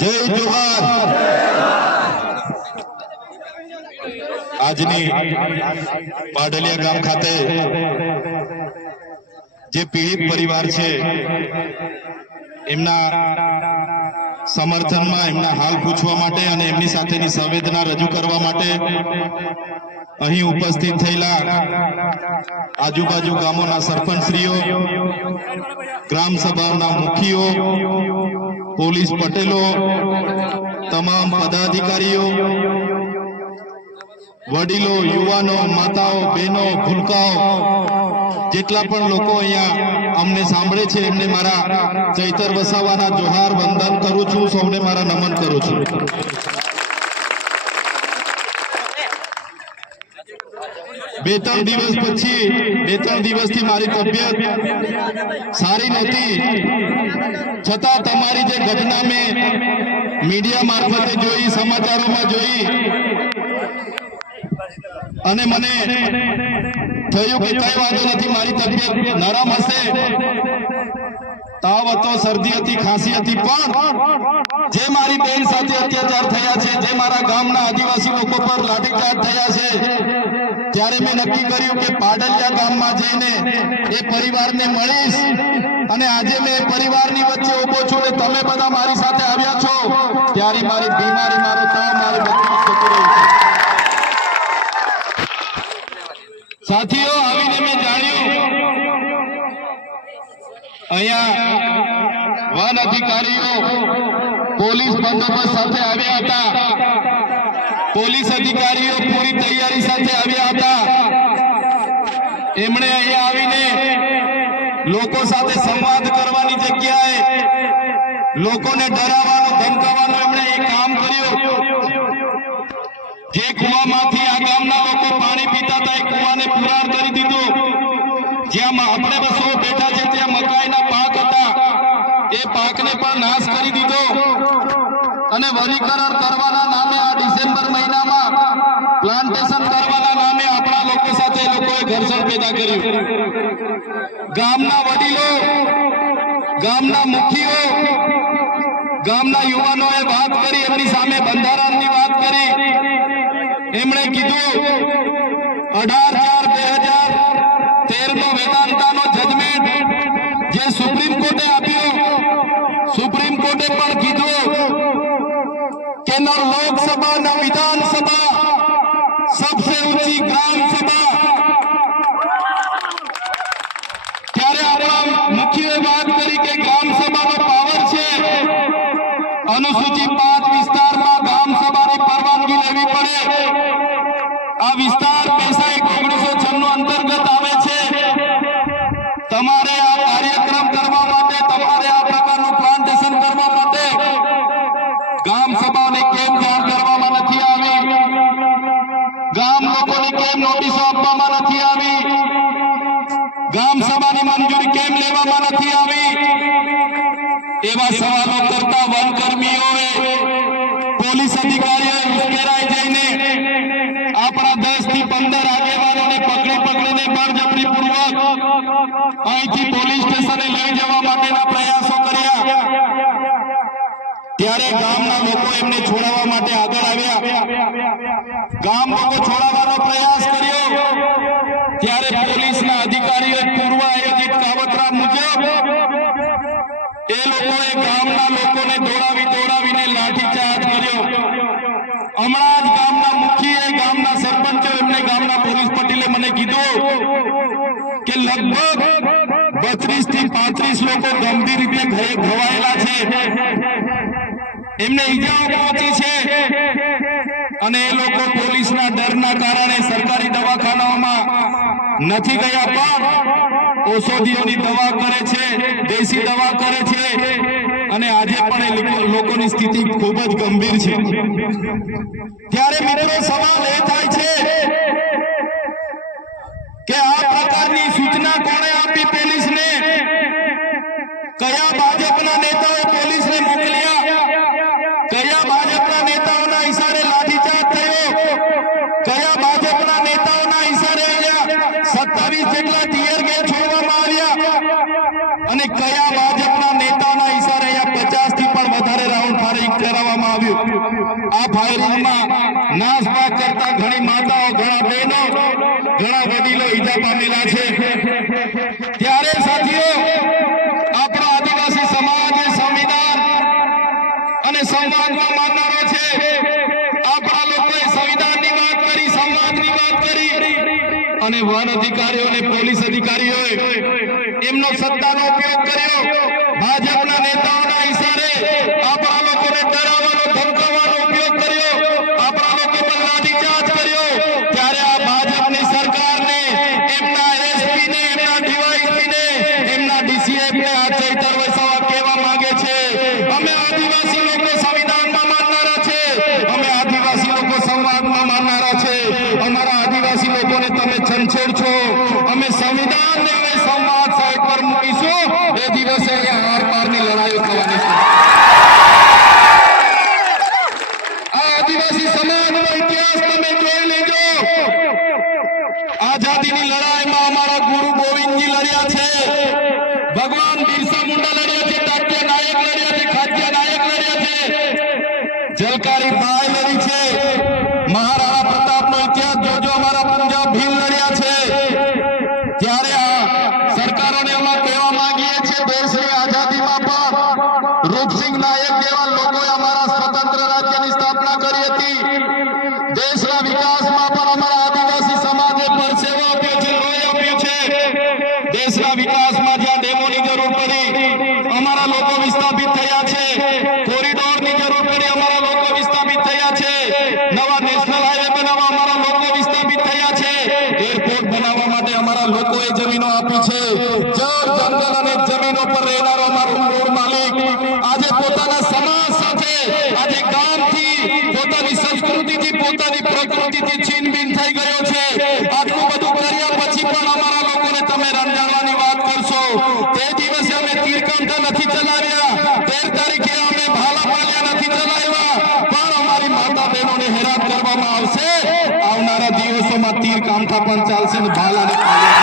જય જોહાર। આજની પાડલિયા ગામ ખાતે જે પીડિત પરિવાર છે એમના સમર્થનમાં એમના હાલ પૂછવા માટે અને એમની સાથેની સંવેદના રજૂ કરવા માટે અહીં ઉપસ્થિત થયેલા આજુબાજુ ગામોના સરપંચશ્રીઓ, ગ્રામ સભાના મુખીઓ, પોલીસ પટેલો, તમામ પદાધિકારીઓ, વડીલો, યુવાનો, માતાઓ, બહેનો, ભૂલકાઓ, જેટલા પણ લોકો અહીંયા અમને સાંભળે છે એમને મારા ચૈતર વસાવાના જોહાર વંદન કરું છું, સૌને મારા નમન કરું છું। બે ત્રણ દિવસથી મારી તબિયત સારી નથી, છતાં તમારી જે ઘટના મેં મીડિયા મારફતે જોઈ, સમાચારોમાં જોઈ અને મને થયું કે કઈ વાંધો નથી, મારી તબિયત નરમ હશે, તાવ હતો, શરદી હતી, ખાંસી હતી, પણ જે મારી બહેન સાથે અત્યાચાર થયા છે, જે મારા ગામના આદિવાસી લોકો પર લાઠીચાર્જ થયા છે, ત્યારે મેં નક્કી કર્યું કે પાડલિયા ગામમાં જઈને એ પરિવારને મળીશ અને આજે મેં પરિવારની વચ્ચે ઊભો છું ને તમે બધા મારી સાથે આવ્યા છો, ત્યારે મારી બીમારી, મારો તાવ, મારી બધું જતું રહ્યું છે। સાથીઓ, આવીને મેં જાણ્યું અહીંયા વન અધિકારીઓ પોલીસ બંદોબસ્ત સાથે આવ્યા હતા, પોલીસ અધિકારીઓ પૂરી તૈયારી સાથે આવ્યા હતા। એમણે અહીંયા આવીને લોકો સાથે સંવાદ કરવાની જગ્યાએ લોકોને ડરાવવાનું, ધમકાવવાનું એમણે એ કામ કર્યું। જે કુવામાંથી આ ગામના લોકો પાણી પીતા હતા એ કુવાને પુરાણ કરી દીધો। જ્યાં આપણે બસો બેઠા છે ત્યાં મકાઈના પાક હતા, એ પાકને પણ નાશ કરી દીધો અને વનીકરણ કરવાના નામે આ ડિસેમ્બર મહિનામાં પ્લાન્ટેશન કરવાના નામે આપણા લોકો સાથે એ લોકોએ ઘર્ષણ પેદા કર્યું। ગામના વડીલો, ગામના મુખીઓ, ગામના યુવાનોએ વાત કરી, એમની સામે બંધારણની વાત કરી। એમણે કીધું 18/4/2013 નો વેદાંતાનો જજમેન્ટ જે સુપ્રીમ કોર્ટે આપ્યો, સુપ્રીમ કોર્ટે પણ કીધું કે ન લોકસભા ન વિધાनसभा, सबसे ऊंची ग्राम सभा। ત્યારે આપણા મુખ્ય વાત કરી કે ગ્રામ સભાનો પાવર છે, અનુસૂચિત 5 વિસ્તારમાં ગ્રામ સભાની પરવાનગી લેવી પડે। આ વિસ્તાર પૈસા 1996 અંતર્ગત આવે છે। તમારે આ કાર્યક્રમ કરવા માટે, તમારે આ પ્રકારનું પ્લાન્ટેશન કરવા માટે ગામ સભાને કેમ જાણ કરવામાં નથી આવી, ગામ લોકોની કેમ નોટિસો આપવામાં નથી આવી, ગામ સભાની મંજૂરી કેમ લેવામાં નથી આવી, એવા સવાલો કરતા વનકર્મીઓએ, પોલીસ અધિકારીઓએ ઉશ્કેરાઈ જઈને આપણા 10 થી 15 આગેવાનોને પકડીને બળજબરીપૂર્વક અહીંથી પોલીસ સ્ટેશને લઈ જવા માટેના પ્રયાસો કર્યા। ત્યારે ગામના લોકો એમને છોડાવવા માટે આગળ આવ્યા। ગામ લોકો છોડાવવાનો પ્રયાસ કર્યો ત્યારે પોલીસના અધિકારીઓએ પૂર્વ આયોજિત કાવતરા મુજબ એ લોકોએ ગામના લોકોને દોડાવીને લાઠીચાર્જ કર્યો। હમણાં જ ગામના મુખીએ, ગામના સરપંચો, એમને ગામના પોલીસ પટેલે મને કીધું કે લગભગ 32 થી 35 લોકો ગંભીર રીતે ઘવાયેલા છે, એમને ઈજાઓ પહોંચી છે અને એ લોકો પોલીસના ડરના કારણે સરકારી દવાખાનાઓમાં નથી ગયા, પણ ઔષધિઓની દવા કરે છે, દેશી દવા કરે છે અને આજે પણ એ લોકોની સ્થિતિ ખૂબ જ ગંભીર છે। ત્યારે મિત્રો સવાલ એ થાય છે કે આ પ્રકારની સૂચના કોણે આપી પોલીસને? કયા ભાજપના નેતાઓએ પોલીસને મોકલ્યા? કયા ભાજપના નેતાઓના ઈશારે લાઠીચાર્જ થયો? કયા ભાજપના નેતાઓના ઈશારે 27 જેટલા ટીયર ગેસ છોડવામાં આવ્યા અને કયા ભાજપના નેતાઓના ઈશારે 50 થી પણ વધારે રાઉન્ડ ફાયર ફાયરિંગ કરાવવામાં આવ્યું। આ ફાયરિંગમાં નાસભાગ કરતા ઘણી માતાઓ, ઘણા બહેનો, ઘણા વડીલો ઈજા પામેલા છે। ત્યારે સાથીઓ, આપણા આદિવાસી સમાજ સંવિધાન અને સંવાદમાં માનનારો છે। આપણા લોકોએ સંવિધાનની વાત કરી, સંવાદની વાત કરી અને વન અધિકારીઓ અને પોલીસ અધિકારીઓએ એમનો સત્તાનો ઉપયોગ કર્યો। ભાજપના નેતાઓના ઈશારે આપણા લોકોને ડરાવવાનો, ધમકાવવાનો ઉપયોગ કર્યો। આપણા લોકો પર લાઠીચાર્જ કર્યો। ત્યારે આ ભાજપની સરકારને, એમના એસપીને, એમના ડીવાયએસપીને, એમના ડીસીએફને આ ચૈતર વસાવા કહેવા માંગે છે, અમે આદિવાસી લોકો સંવિધાનમાં માનનારા છે, અમે આદિવાસી લોકો સંવાદમાં માનનારા છે। અમારા આદિવાસી લોકોને તમે છંછેડ છો। અમે સંવિધાનને અમે સંવાદ સાઈડ પર મૂકીશું। એ દિવસે અહીંયા આર પારની લડાઈઓ થવાની છે। આ આદિવાસી સમાજનો ઇતિહાસ તમે જોઈ લેજો। આઝાદીની લડાઈમાં અમારા ગુરુ ગોવિંદજી લડ્યા છે, ભગવાન બિરસા મુંડા લડ્યા છે, તાત્યા નાયક લડ્યા છે, ખાત્યા નાયક લડ્યા છે, જલકારી બાઈ લડી છે, મહારાણા પ્રતાપનો ઇતિહાસ જોજો, અમારા પંજાબ ભીલ લડ્યા છે। ત્યારે આ સરકારોને અમે કહેવા માંગીએ છીએ, દેશની આઝાદીમાં પણ રૂપસિંહ નાયક જેવા લોકોએ અમારા સ્વતંત્ર રાજ્યની સ્થાપના કરી હતી। દેશના વિકાસમાં પણ અમારા આદિવાસી સમાજે પરસેવો આપ્યો છે, લોહી આપ્યું છે। દેશના વિકાસમાં જ્યાં ડેમોની જરૂર પડી, અમારા લોકો વિસ્થાપિત થયા છે। કોરિડોરની જરૂર પડી, અમારા લોકો વિસ્થાપિત થયા છે। નવા નેશનલ હાઈવે બનાવવા અમારા લોકો વિસ્થાપિત થયા છે। એરપોર્ટ બનાવવા માટે અમારા લોકોએ જમીનો આપી છે। જળ, જંગલ અને જમીનો પર રહેનારો અમારો મૂળ માલિક આજે પોતાના સમાજ સાથે, આજે ગામથી, પોતાની સંસ્કૃતિથી, પોતાની પ્રકૃતિથી છીનબીન થઈ ગયો છે। આટલું બધું કર્યા પછી પણ અમારા લોકોને તમે રંજાડવાની વાત કરશો। તે દિવસે અમે તીરકાંઠા નથી ચલાવ્યા, 13 તારીખે અમે ભાલા પાલ્યા નથી ચલાવ્યા, પણ અમારી માતા બહેનોને હેરાન કરવામાં આવશે। આવનારા દિવસોમાં તીરકાંઠા પણ ચાલશે ને ભાલા ને પાલ્યા